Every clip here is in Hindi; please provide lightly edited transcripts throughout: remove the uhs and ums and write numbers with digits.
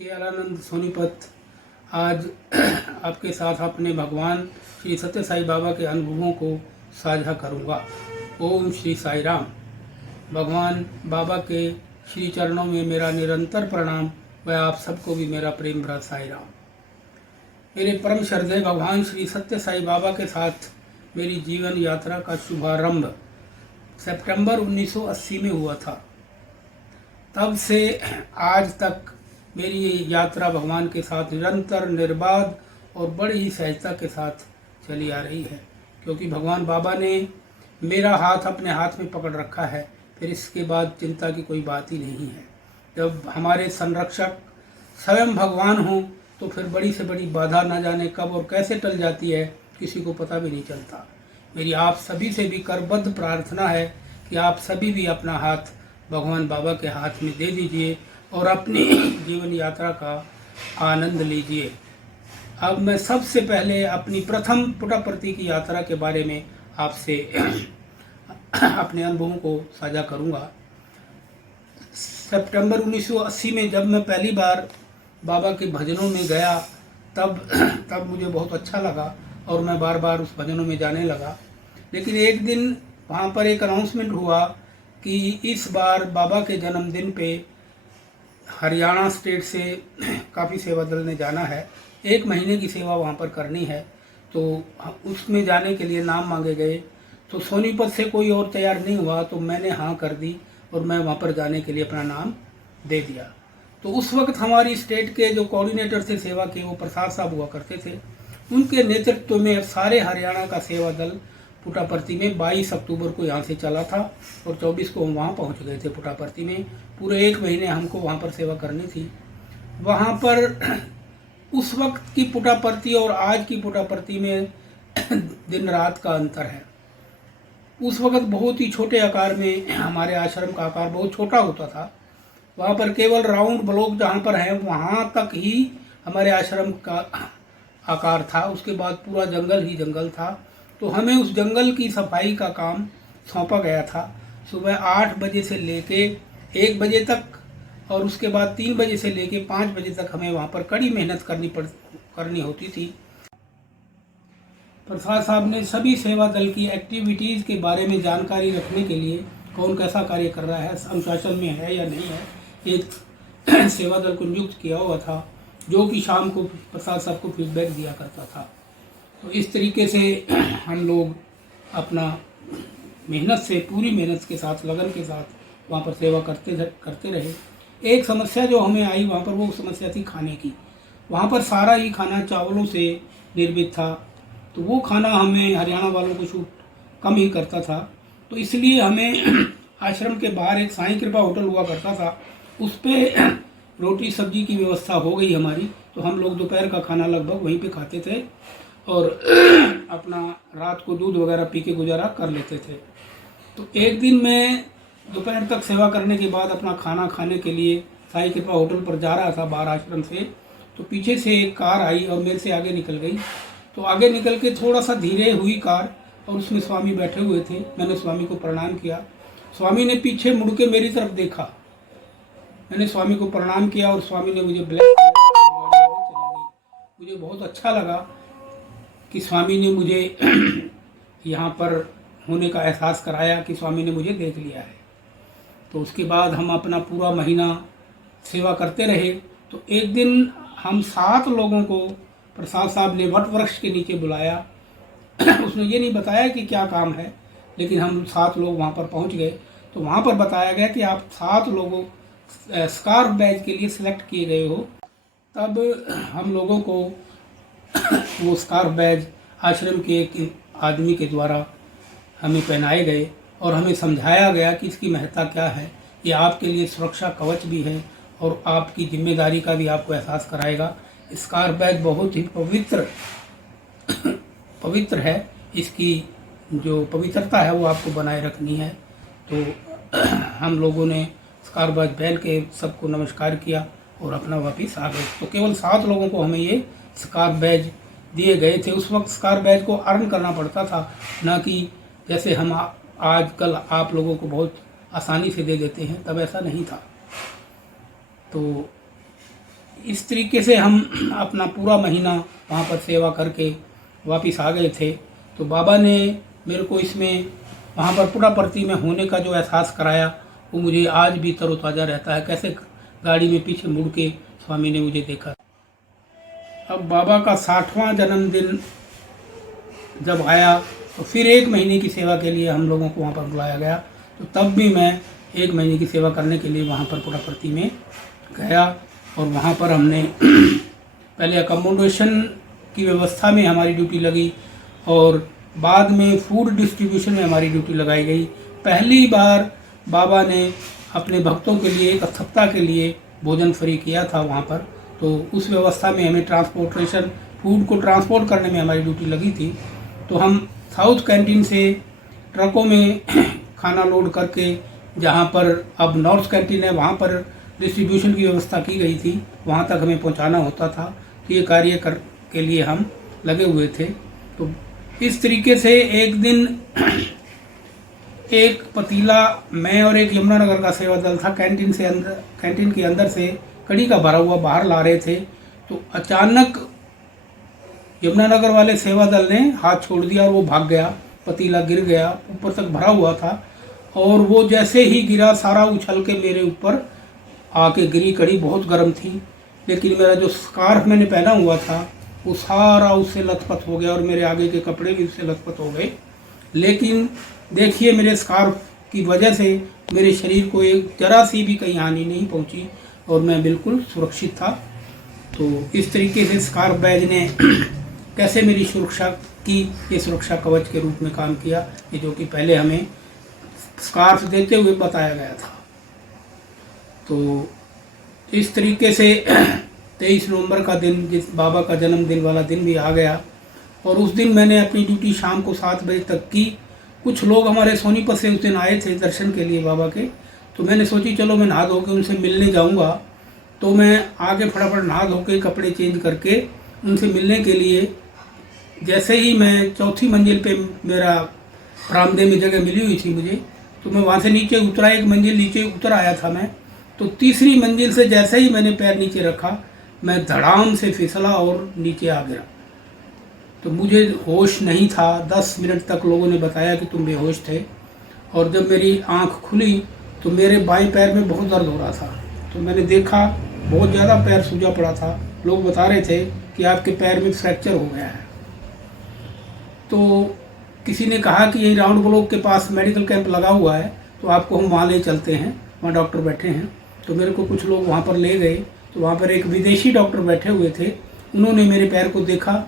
केवलानंद सोनीपत आज आपके साथ अपने भगवान श्री सत्य साई बाबा के अनुभवों को साझा करूंगा। ओम श्री साई राम। भगवान बाबा के श्री चरणों में मेरा निरंतर प्रणाम व आप सबको भी मेरा प्रेम भरा साई राम। मेरे परम श्रद्धेय भगवान श्री सत्य साई बाबा के साथ मेरी जीवन यात्रा का शुभारंभ सितंबर 1980 में हुआ था। तब से आज तक मेरी ये यात्रा भगवान के साथ निरंतर निर्बाध और बड़ी ही सहजता के साथ चली आ रही है, क्योंकि भगवान बाबा ने मेरा हाथ अपने हाथ में पकड़ रखा है। फिर इसके बाद चिंता की कोई बात ही नहीं है। जब हमारे संरक्षक स्वयं भगवान हों तो फिर बड़ी से बड़ी बाधा न जाने कब और कैसे टल जाती है, किसी को पता भी नहीं चलता। मेरी आप सभी से भी करबद्ध प्रार्थना है कि आप सभी भी अपना हाथ भगवान बाबा के हाथ में दे दीजिए और अपनी जीवन यात्रा का आनंद लीजिए। अब मैं सबसे पहले अपनी प्रथम पुट्टपर्ती की यात्रा के बारे में आपसे अपने अनुभवों को साझा करूंगा। सितंबर 1980 में जब मैं पहली बार बाबा के भजनों में गया तब मुझे बहुत अच्छा लगा और मैं बार बार उस भजनों में जाने लगा। लेकिन एक दिन वहाँ पर एक अनाउंसमेंट हुआ कि इस बार बाबा के जन्मदिन पे हरियाणा स्टेट से काफ़ी सेवा दल ने जाना है, 1 महीने की सेवा वहाँ पर करनी है। तो उसमें जाने के लिए नाम मांगे गए, तो सोनीपत से कोई और तैयार नहीं हुआ, तो मैंने हाँ कर दी और मैं वहाँ पर जाने के लिए अपना नाम दे दिया। तो उस वक्त हमारी स्टेट के जो कोऑर्डिनेटर थे सेवा के, वो प्रसाद साहब हुआ करते थे। उनके नेतृत्व में सारे हरियाणा का सेवा दल पुट्टपर्ती में 22 अक्टूबर को यहाँ से चला था और 24 को हम वहाँ पहुँच गए थे पुट्टपर्ती में। पूरे 1 महीने हमको वहाँ पर सेवा करनी थी। वहाँ पर उस वक्त की पुट्टपर्ती और आज की पुट्टपर्ती में दिन रात का अंतर है। उस वक्त बहुत ही छोटे आकार में हमारे आश्रम का आकार बहुत छोटा होता था। वहाँ पर केवल राउंड ब्लॉक जहाँ पर है वहाँ तक ही हमारे आश्रम का आकार था। उसके बाद पूरा जंगल ही जंगल था। तो हमें उस जंगल की सफाई का काम सौंपा गया था। सुबह 8 बजे से लेके 1 बजे तक और उसके बाद 3 बजे से लेके 5 बजे तक हमें वहाँ पर कड़ी मेहनत करनी होती थी। प्रसाद साहब ने सभी सेवा दल की एक्टिविटीज़ के बारे में जानकारी रखने के लिए कौन कैसा कार्य कर रहा है, अनुशासन में है या नहीं है, एक सेवा दल को नियुक्त किया हुआ था, जो कि शाम को प्रसाद साहब को फीडबैक दिया करता था। तो इस तरीके से हम लोग अपना मेहनत से, पूरी मेहनत के साथ, लगन के साथ वहाँ पर सेवा करते रहे। एक समस्या जो हमें आई वहाँ पर, वो समस्या थी खाने की। वहाँ पर सारा ही खाना चावलों से निर्मित था, तो वो खाना हमें हरियाणा वालों को छूट कम ही करता था। तो इसलिए हमें आश्रम के बाहर एक साईं कृपा होटल हुआ करता था, उस पर रोटी सब्जी की व्यवस्था हो गई हमारी। तो हम लोग दोपहर का खाना लगभग वहीं पे खाते थे और अपना रात को दूध वगैरह पी के गुजारा कर लेते थे। तो एक दिन मैं दोपहर तक सेवा करने के बाद अपना खाना खाने के लिए साईं कृपा होटल पर जा रहा था बाहर आश्रम से। तो पीछे से एक कार आई और मेरे से आगे निकल गई। तो आगे निकल के थोड़ा सा धीरे हुई कार और उसमें स्वामी बैठे हुए थे। मैंने स्वामी को प्रणाम किया। स्वामी ने पीछे मुड़ के मेरी तरफ देखा। मैंने स्वामी को प्रणाम किया और स्वामी ने मुझे ब्लेस किया और गाड़ी आगे चली गई। मुझे बहुत अच्छा लगा कि स्वामी ने मुझे यहाँ पर होने का एहसास कराया कि स्वामी ने मुझे देख लिया है। तो उसके बाद हम अपना पूरा महीना सेवा करते रहे। तो एक दिन हम 7 लोगों को प्रसाद साहब ने वट वृक्ष के नीचे बुलाया। उसने ये नहीं बताया कि क्या काम है, लेकिन हम 7 लोग वहाँ पर पहुँच गए। तो वहाँ पर बताया गया कि आप 7 लोगों स्कार्फ बैच के लिए सिलेक्ट किए गए हो। तब हम लोगों को वो स्कार्फ बैच आश्रम के एक आदमी के द्वारा हमें पहनाए गए और हमें समझाया गया कि इसकी महत्ता क्या है। ये आपके लिए सुरक्षा कवच भी है और आपकी जिम्मेदारी का भी आपको एहसास कराएगा। स्कार्फ बैच बहुत ही पवित्र है। इसकी जो पवित्रता है वो आपको बनाए रखनी है। तो हम लोगों ने स्कार्फ बैच पहन के सबको नमस्कार किया और अपना वापिस आ गए। तो केवल 7 लोगों को हमें ये स्कार्फ बैच दिए गए थे। उस वक्त स्कार्फ बैच को अर्न करना पड़ता था, ना कि जैसे हम आजकल आप लोगों को बहुत आसानी से दे देते हैं, तब ऐसा नहीं था। तो इस तरीके से हम अपना पूरा महीना वहाँ पर सेवा करके वापस आ गए थे। तो बाबा ने मेरे को इसमें वहाँ पर पुट्टपर्ती में होने का जो एहसास कराया वो मुझे आज भी तरोताज़ा रहता है। कैसे गाड़ी में पीछे मुड़ के स्वामी ने मुझे देखा। अब बाबा का 60वां जन्मदिन जब आया तो फिर 1 महीने की सेवा के लिए हम लोगों को वहाँ पर बुलाया गया। तो तब भी मैं 1 महीने की सेवा करने के लिए वहाँ पर पुट्टपर्ती में गया और वहाँ पर हमने पहले अकोमोडेशन की व्यवस्था में हमारी ड्यूटी लगी और बाद में फूड डिस्ट्रीब्यूशन में हमारी ड्यूटी लगाई गई। पहली बार बाबा ने अपने भक्तों के लिए 1 सप्ताह के लिए भोजन फ्री किया था वहाँ पर। तो उस व्यवस्था में हमें ट्रांसपोर्टेशन फूड को ट्रांसपोर्ट करने में हमारी ड्यूटी लगी थी। तो हम साउथ कैंटीन से ट्रकों में खाना लोड करके, जहाँ पर अब नॉर्थ कैंटीन है वहाँ पर डिस्ट्रीब्यूशन की व्यवस्था की गई थी, वहाँ तक हमें पहुँचाना होता था। तो ये कार्य के लिए हम लगे हुए थे। तो इस तरीके से एक दिन एक पतीला मैं और एक यमुनानगर का सेवा दल था, कैंटीन के अंदर से कड़ी का भरा हुआ बाहर ला रहे थे। तो अचानक यमुनानगर वाले सेवा दल ने हाथ छोड़ दिया और वो भाग गया। पतीला गिर गया, ऊपर तक भरा हुआ था और वो जैसे ही गिरा सारा उछल के मेरे ऊपर आके गिरी। कड़ी बहुत गर्म थी, लेकिन मेरा जो स्कार्फ मैंने पहना हुआ था वो सारा उससे लथपथ हो गया और मेरे आगे के कपड़े भी उससे लथपथ हो गए। लेकिन देखिए, मेरे स्कार्फ की वजह से मेरे शरीर को एक जरा सी भी कहीं हानि नहीं पहुंची और मैं बिल्कुल सुरक्षित था। तो इस तरीके से स्कार्फ बैज ने कैसे मेरी सुरक्षा की, ये सुरक्षा कवच के रूप में काम किया, ये जो कि पहले हमें स्कार्फ देते हुए बताया गया था। तो इस तरीके से 23 नवंबर का दिन, जिस बाबा का जन्मदिन वाला दिन भी आ गया और उस दिन मैंने अपनी ड्यूटी शाम को 7 बजे तक की। कुछ लोग हमारे सोनीपत से उस दिन आए थे दर्शन के लिए बाबा के। तो मैंने सोची चलो मैं नहा धो के उनसे मिलने जाऊंगा। तो मैं आगे फटाफट नहा धो के कपड़े चेंज करके उनसे मिलने के लिए, जैसे ही मैं 4थी मंजिल पे, मेरा बरामदे में जगह मिली हुई थी मुझे, तो मैं वहाँ से नीचे उतरा। 1 मंजिल नीचे उतर आया था मैं। तो 3री मंजिल से जैसे ही मैंने पैर नीचे रखा, मैं धड़ाम से फिसला और नीचे आ गया। तो मुझे होश नहीं था। 10 मिनट तक लोगों ने बताया कि तुम बेहोश थे और जब मेरी आंख खुली तो मेरे बाएं पैर में बहुत दर्द हो रहा था। तो मैंने देखा बहुत ज़्यादा पैर सूजा पड़ा था। लोग बता रहे थे कि आपके पैर में फ्रैक्चर हो गया है। तो किसी ने कहा कि यही राउंड ब्लॉक के पास मेडिकल कैंप लगा हुआ है, तो आपको हम वहाँ ले चलते हैं, वहाँ डॉक्टर बैठे हैं। तो मेरे को कुछ लोग वहाँ पर ले गए। तो वहाँ पर एक विदेशी डॉक्टर बैठे हुए थे। उन्होंने मेरे पैर को देखा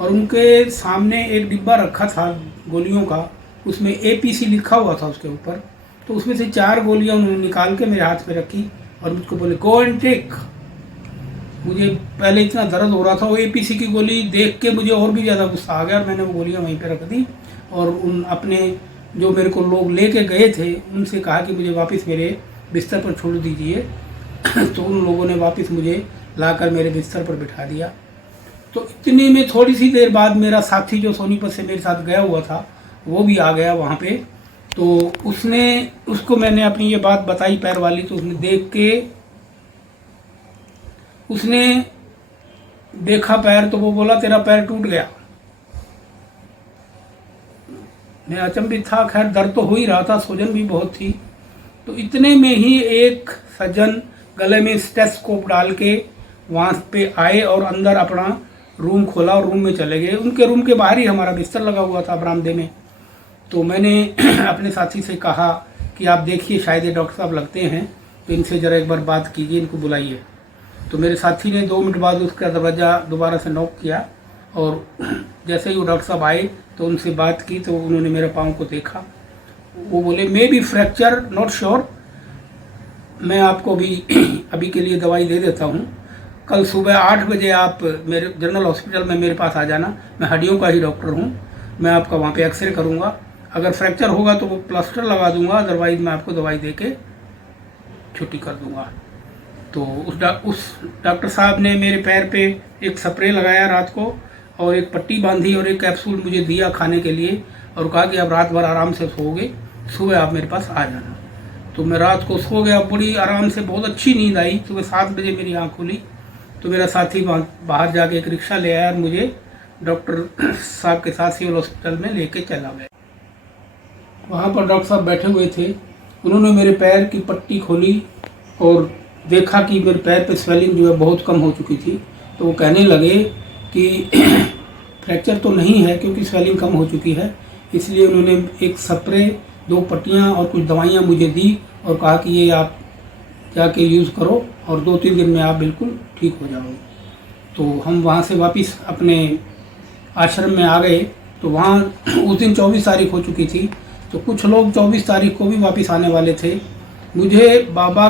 और उनके सामने एक डिब्बा रखा था गोलियों का, उसमें APC लिखा हुआ था उसके ऊपर। तो उसमें से 4 गोलियां उन्होंने निकाल के मेरे हाथ पे रखी और मुझको बोले गो एंड टेक। मुझे पहले इतना दर्द हो रहा था, वो APC की गोली देख के मुझे और भी ज़्यादा गुस्सा आ गया और मैंने वो गोलियां वहीं पे रख दी और उन अपने जो मेरे को लोग लेके गए थे उनसे कहा कि मुझे वापस मेरे बिस्तर पर छोड़ दीजिए। तो उन लोगों ने वापस मुझे लाकर मेरे बिस्तर पर बिठा दिया। तो इतने में थोड़ी सी देर बाद मेरा साथी जो सोनीपत से मेरे साथ गया हुआ था वो भी आ गया वहाँ पे। तो उसको मैंने अपनी ये बात बताई पैर वाली। तो उसने देख के, उसने देखा पैर, तो वो बोला तेरा पैर टूट गया। मैं अचंभित था। खैर दर्द तो हो ही रहा था, सूजन भी बहुत थी। तो इतने में ही एक सज्जन गले में स्टेथोस्कोप डाल के वहाँ पे आए और अंदर अपना रूम खोला और रूम में चले गए। उनके रूम के बाहर ही हमारा बिस्तर लगा हुआ था बरामदे में। तो मैंने अपने साथी से कहा कि आप देखिए शायद ये डॉक्टर साहब लगते हैं, तो इनसे ज़रा एक बार बात कीजिए, इनको बुलाइए। तो मेरे साथी ने 2 मिनट बाद उसका दरवाज़ा दोबारा से नॉक किया और जैसे ही वो डॉक्टर साहब आए तो उनसे बात की। तो उन्होंने मेरे पाँव को देखा। वो बोले may be fracture, not sure, मैं आपको भी अभी के लिए दवाई दे देता हूँ। कल सुबह 8 बजे आप मेरे जनरल हॉस्पिटल में मेरे पास आ जाना। मैं हड्डियों का ही डॉक्टर हूँ। मैं आपका वहाँ पे एक्सरे करूँगा। अगर फ्रैक्चर होगा तो वो प्लास्टर लगा दूंगा, अदरवाइज मैं आपको दवाई दे के छुट्टी कर दूंगा। तो उस डॉक्टर साहब ने मेरे पैर पे एक स्प्रे लगाया रात को और एक पट्टी बांधी और एक कैप्सूल मुझे दिया खाने के लिए और कहा कि आप रात भर आराम से सोओगे, सुबह आप मेरे पास आ जाना। तो मैं रात को सो गया, बड़ी आराम से, बहुत अच्छी नींद आई। सुबह 7 बजे मेरी आँख खुली तो मेरा साथी बाहर जाके एक रिक्शा ले आया और मुझे डॉक्टर साहब के साथ सिविल हॉस्पिटल में लेके चला गया। वहाँ पर डॉक्टर साहब बैठे हुए थे। उन्होंने मेरे पैर की पट्टी खोली और देखा कि मेरे पैर पे स्वेलिंग जो है बहुत कम हो चुकी थी। तो वो कहने लगे कि फ्रैक्चर तो नहीं है क्योंकि स्वेलिंग कम हो चुकी है। इसलिए उन्होंने एक स्प्रे, 2 पट्टियाँ और कुछ दवाइयाँ मुझे दी और कहा कि ये आप जाके यूज़ करो और 2-3 दिन में आप बिल्कुल ठीक हो जाओगे। तो हम वहाँ से वापस अपने आश्रम में आ गए। तो वहाँ उस दिन 24 तारीख हो चुकी थी। तो कुछ लोग 24 तारीख को भी वापस आने वाले थे। मुझे बाबा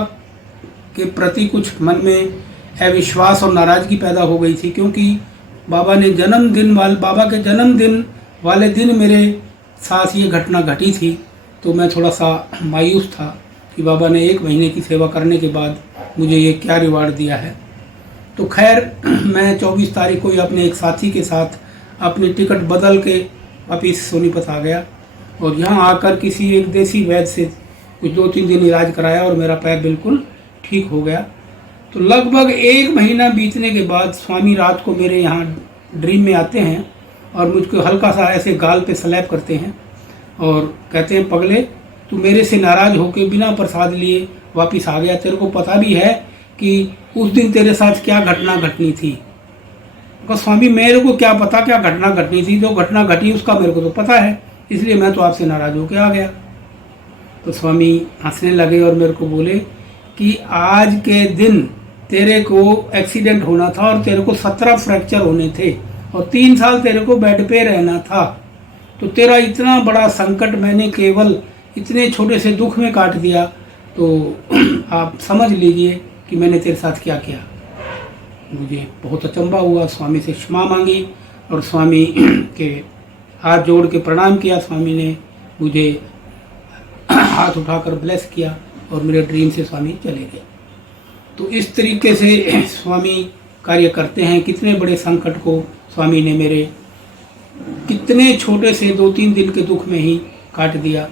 के प्रति कुछ मन में अविश्वास और नाराज़गी पैदा हो गई थी, क्योंकि बाबा के जन्मदिन वाले दिन मेरे साथ ये घटना घटी थी। तो मैं थोड़ा सा मायूस था कि बाबा ने 1 महीने की सेवा करने के बाद मुझे ये क्या रिवार्ड दिया है। तो खैर मैं 24 तारीख को ही अपने एक साथी के साथ अपनी टिकट बदल के वापस सोनीपत आ गया और यहाँ आकर किसी एक देसी वैद्य से कुछ 2-3 दिन इलाज कराया और मेरा पैर बिल्कुल ठीक हो गया। तो लगभग 1 महीना बीतने के बाद स्वामी रात को मेरे यहाँ ड्रीम में आते हैं और मुझको हल्का सा ऐसे गाल पे स्लैप करते हैं और कहते हैं, पगले तू मेरे से नाराज़ होकर बिना प्रसाद लिए वापस आ गया। तेरे को पता भी है कि उस दिन तेरे साथ क्या घटना घटनी थी। तो स्वामी मेरे को क्या पता क्या घटना घटनी थी, जो घटना घटी उसका मेरे को तो पता है, इसलिए मैं तो आपसे नाराज़ होकर आ गया। तो स्वामी हंसने लगे और मेरे को बोले कि आज के दिन तेरे को एक्सीडेंट होना था और तेरे को 17 फ्रैक्चर होने थे और 3 साल तेरे को बेड पे रहना था। तो तेरा इतना बड़ा संकट मैंने केवल इतने छोटे से दुख में काट दिया। तो आप समझ लीजिए कि मैंने तेरे साथ क्या किया। मुझे बहुत अचंभा हुआ। स्वामी से क्षमा मांगी और स्वामी के हाथ जोड़ के प्रणाम किया। स्वामी ने मुझे हाथ उठाकर ब्लेस किया और मेरे ड्रीम से स्वामी चले गए। तो इस तरीके से स्वामी कार्य करते हैं। कितने बड़े संकट को स्वामी ने मेरे कितने छोटे से 2-3 दिन के दुख में ही काट दिया।